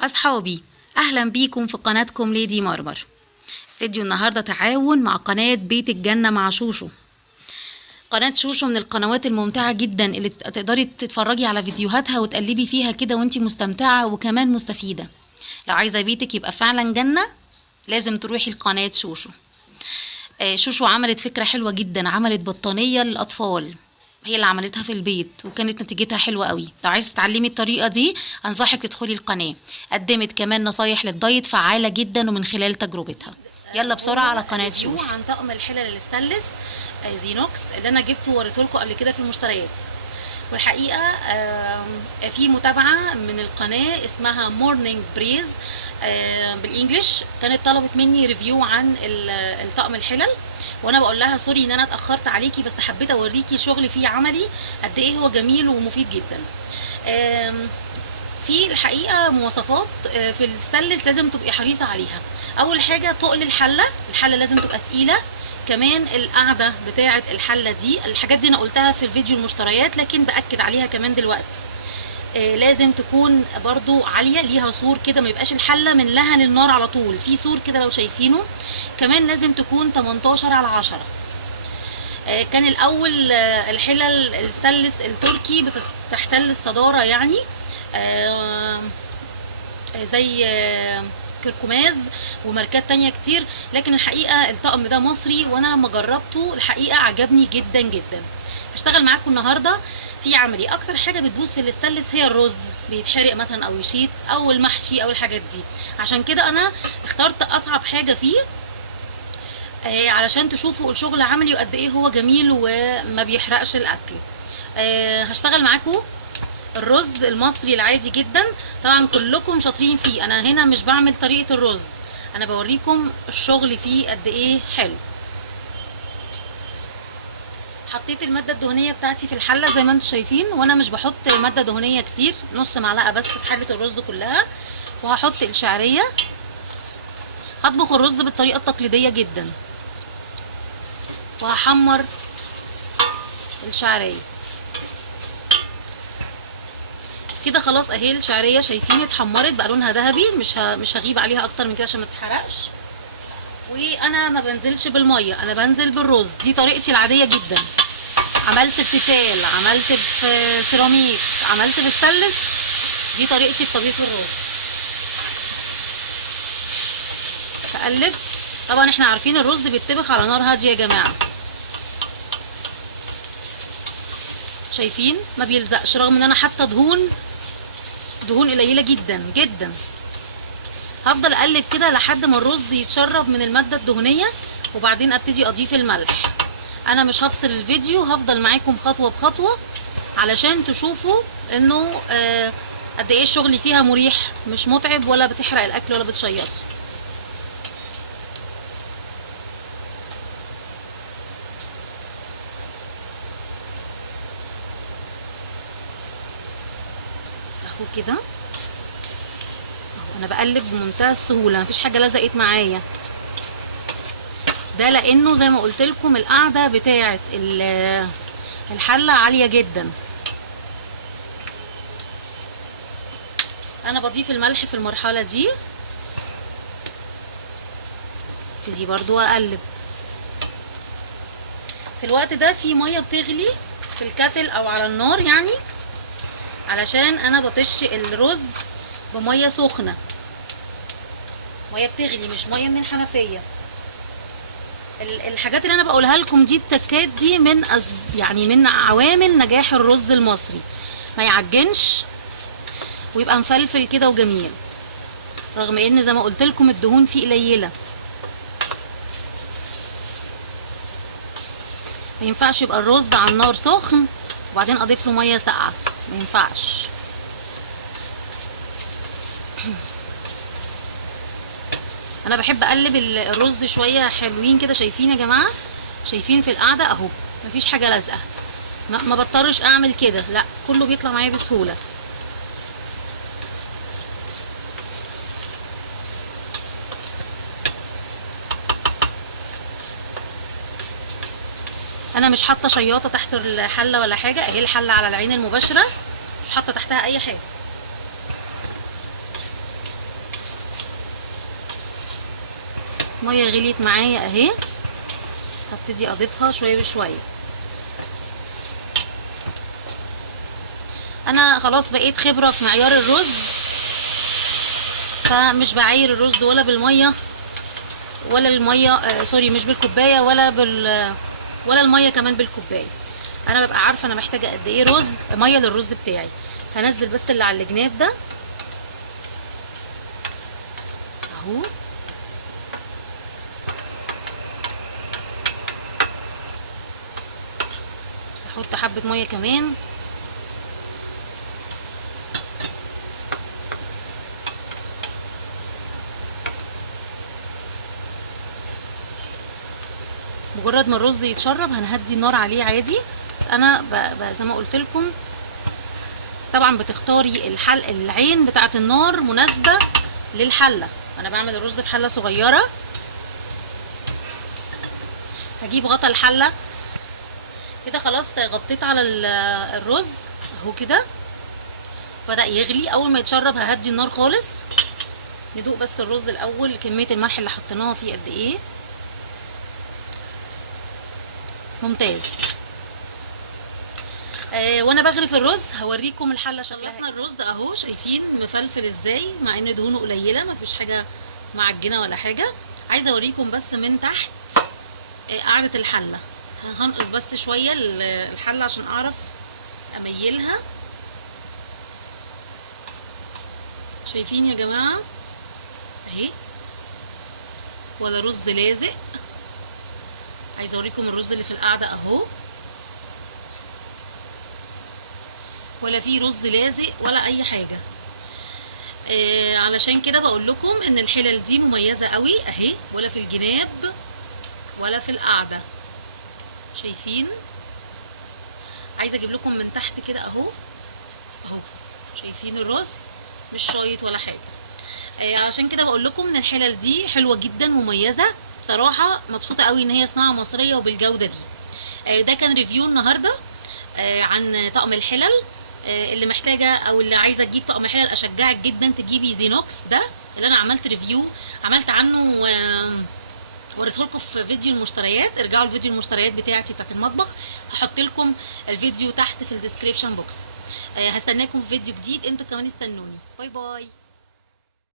أصحابي، أهلا بيكم في قناتكم ليدي مرمر. فيديو النهاردة تعاون مع قناة بيت الجنة مع شوشو. قناة شوشو من القنوات الممتعة جدا اللي تقدري تتفرجي على فيديوهاتها وتقلبي فيها كده وانتي مستمتعة وكمان مستفيدة. لو عايزة بيتك يبقى فعلا جنة لازم تروحي لقناة شوشو. شوشو عملت فكرة حلوة جدا، عملت بطانية للأطفال، هي اللي عملتها في البيت وكانت نتيجتها حلوة قوي. لو عايزة تتعلمي الطريقة دي انصحك تدخلي القناة. قدمت كمان نصايح للدايت فعالة جدا ومن خلال تجربتها. يلا بسرعة على قناة شوشو. عن طقم الحلل الستانلس زينوكس اللي انا جبته ووريته لكم قبل كده في المشتريات. والحقيقة في متابعة من القناة اسمها مورنينج بريز بالانجلش، كانت طلبت مني ريفيو عن الطقم الحلل، وانا بقول لها سوري ان انا اتاخرت عليكي، بس حبيت اوريكي شغل فيه عملي قد ايه هو جميل ومفيد جدا. في الحقيقه مواصفات في الستانلس لازم تبقي حريصه عليها. اول حاجه تقل الحله لازم تبقى تقيله. كمان القاعده بتاعه الحله دي، الحاجات دي انا قلتها في الفيديو المشتريات لكن باكد عليها كمان دلوقتي. لازم تكون برضو عاليه، ليها سور كده، ما يبقاش الحله من لهن النار على طول، في سور كده لو شايفينه. كمان لازم تكون 18/10. كان الاول الحلل الستانلس التركي بتحتل الصداره يعني، زي كركماز وماركات تانية كتير، لكن الحقيقه الطقم ده مصري وانا لما جربته الحقيقه عجبني جدا جدا. هشتغل معاكم النهارده في عملي. اكتر حاجه بتبوظ في الستانلس هي الرز، بيتحرق مثلا او يشيط او المحشي او الحاجات دي، عشان كده انا اخترت اصعب حاجه فيه علشان تشوفوا الشغل عملي وقد ايه هو جميل وما بيحرقش الاكل. هشتغل معاكم الرز المصري العادي جدا، طبعا كلكم شاطرين فيه، انا هنا مش بعمل طريقه الرز، انا بوريكم الشغل فيه قد ايه حلو. حطيت الماده الدهنيه بتاعتي في الحله زي ما انتم شايفين، وانا مش بحط ماده دهنيه كتير، نص معلقه بس في حله الرز كلها. وهحط الشعريه. هطبخ الرز بالطريقه التقليديه جدا، وهحمر الشعريه كده. خلاص اهي الشعريه شايفين اتحمرت بقى لونها ذهبي، مش هغيب عليها اكتر من كده عشان ما تتحرقش. وانا ما بنزلش بالميه، انا بنزل بالرز، دي طريقتي العاديه جدا. عملت بتيفال، عملت بسيراميك، عملت بستانلس، دي طريقتي في طبيخ الرز. بقلب. طبعا احنا عارفين الرز بيتطبخ على نار هاديه يا جماعه. شايفين ما بيلزقش رغم ان انا حاطه دهون قليله جدا جدا. هفضل اقلب كده لحد ما الرز يتشرب من الماده الدهنيه، وبعدين ابتدي اضيف الملح. انا مش هفصل الفيديو، هفضل معاكم خطوه بخطوه علشان تشوفوا انه قد ايه الشغل فيها مريح، مش متعب ولا بتحرق الاكل ولا بتشيطه. اهو كده اهو، انا بقلب بمنتهى السهوله، مفيش حاجه لزقت معايا. ده لانه زي ما قلت لكم القاعده بتاعه الحله عاليه جدا. انا بضيف الملح في المرحله دي. ابتدي برضو اقلب. في الوقت ده في ميه بتغلي في الكاتل او على النار يعني، علشان انا بطش الرز بميه سخنه، ميه بتغلي مش ميه من الحنفيه. الحاجات اللي انا بقولها لكم دي، التكات دي يعني من عوامل نجاح الرز المصري، ما يعجنش ويبقى مفلفل كده وجميل، رغم ان زي ما قلت لكم الدهون فيه قليله. ما ينفعش يبقى الرز على النار سخن وبعدين اضيف له ميه ساقعه، ما ينفعش. انا بحب اقلب الرز شويه حلوين كده. شايفين يا جماعه؟ شايفين في القعده اهو مفيش حاجه لازقه، ما بضطرش اعمل كده، لا كله بيطلع معايا بسهوله. انا مش حاطه شياطه تحت الحله ولا حاجه، اهي الحله على العين المباشره، مش حاطه تحتها اي حاجه. ميه غليت معايا اهي، هبتدي اضيفها شويه بشويه. انا خلاص بقيت خبره في معيار الرز، فمش بعاير الرز ولا بالميه ولا الميه سوري مش بالكوبايه ولا الميه كمان بالكوبايه. انا ببقى عارفه انا محتاجه قد ايه رز ميه للرز بتاعي. هنزل بس اللي على الجناب ده اهو، احط حبه ميه كمان. مجرد ما الرز يتشرب هنهدي النار عليه عادي. انا زي ما قلت لكم طبعا بتختاري العين بتاعه النار مناسبه للحله. انا بعمل الرز في حله صغيره، هجيب غطا الحله كده. خلاص غطيت على الرز اهو كده، بدأ يغلي. اول ما يتشرب ههدي النار خالص. ندوق بس الرز الاول كميه الملح اللي حطيناها فيه قد ايه. ممتاز. وانا بغرف الرز هوريكم الحله شكلها. خلصنا الرز اهو، شايفين مفلفل ازاي مع ان دهونه قليله، مفيش حاجه معجنه ولا حاجه. عايزه اوريكم بس من تحت قاعده الحله. هنقص بس شويه الحله عشان اعرف اميلها. شايفين يا جماعه اهي، ولا رز لازق. عايزه اوريكم الرز اللي في القاعده اهو، ولا في رز لازق ولا اي حاجه. علشان كده بقول لكم ان الحلل دي مميزه قوي اهي، ولا في الجناب ولا في القاعده. شايفين؟ عايزه اجيب لكم من تحت كده اهو اهو، شايفين الرز مش شايط ولا حاجه. علشان كده بقول لكم ان الحلل دي حلوه جدا مميزه بصراحه. مبسوطه قوي ان هي صناعه مصريه وبالجوده دي. ده كان ريفيو النهارده عن طقم الحلل. اللي محتاجه او اللي عايزه تجيب طقم حلل اشجعك جدا تجيبي زينوكس ده اللي انا عملت ريفيو عملت عنه وريته لكم في فيديو المشتريات. ارجعوا لفيديو المشتريات بتاعتي بتاعت المطبخ، هحط لكم الفيديو تحت في الديسكريبشن بوكس. هستناكم في فيديو جديد، انتوا كمان استنوني. باي باي.